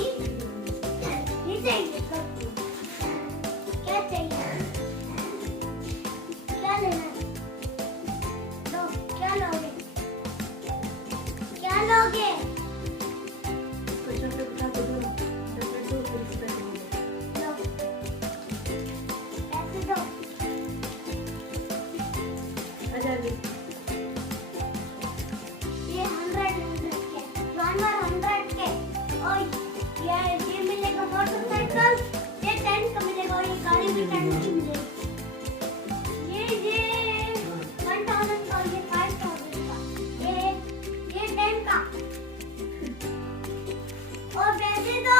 ये चाहिए क्या चाहिए क्या लेना दो क्या लोगे लो पैसे दो ये 100 के जानवर 100 के और ये मिलेगा मोटरसाइकिल ये 10 का मिलेगा और ये गाड़ी भी 10 की मिलेगी ये 1000 का और ये 5000 का ये 10 का और पैसे दो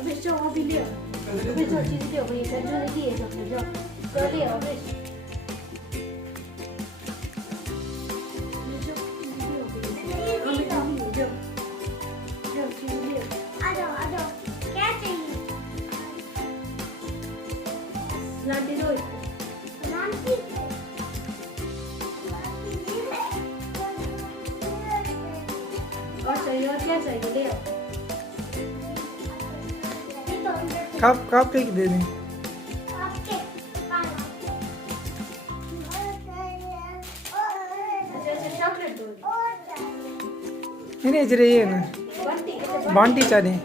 अबे जो वो भी लियो अबे जो चीज लियो भाई पैसे नहीं दिए जो कर लियो अबे लांटी दो लांटी और चाहिए और क्या चाहिए ले आओ कप एक दे दें आपके अच्छा चॉकलेट दो नहीं जरा ये ना बांटी चाहे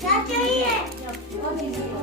क्या चाहिए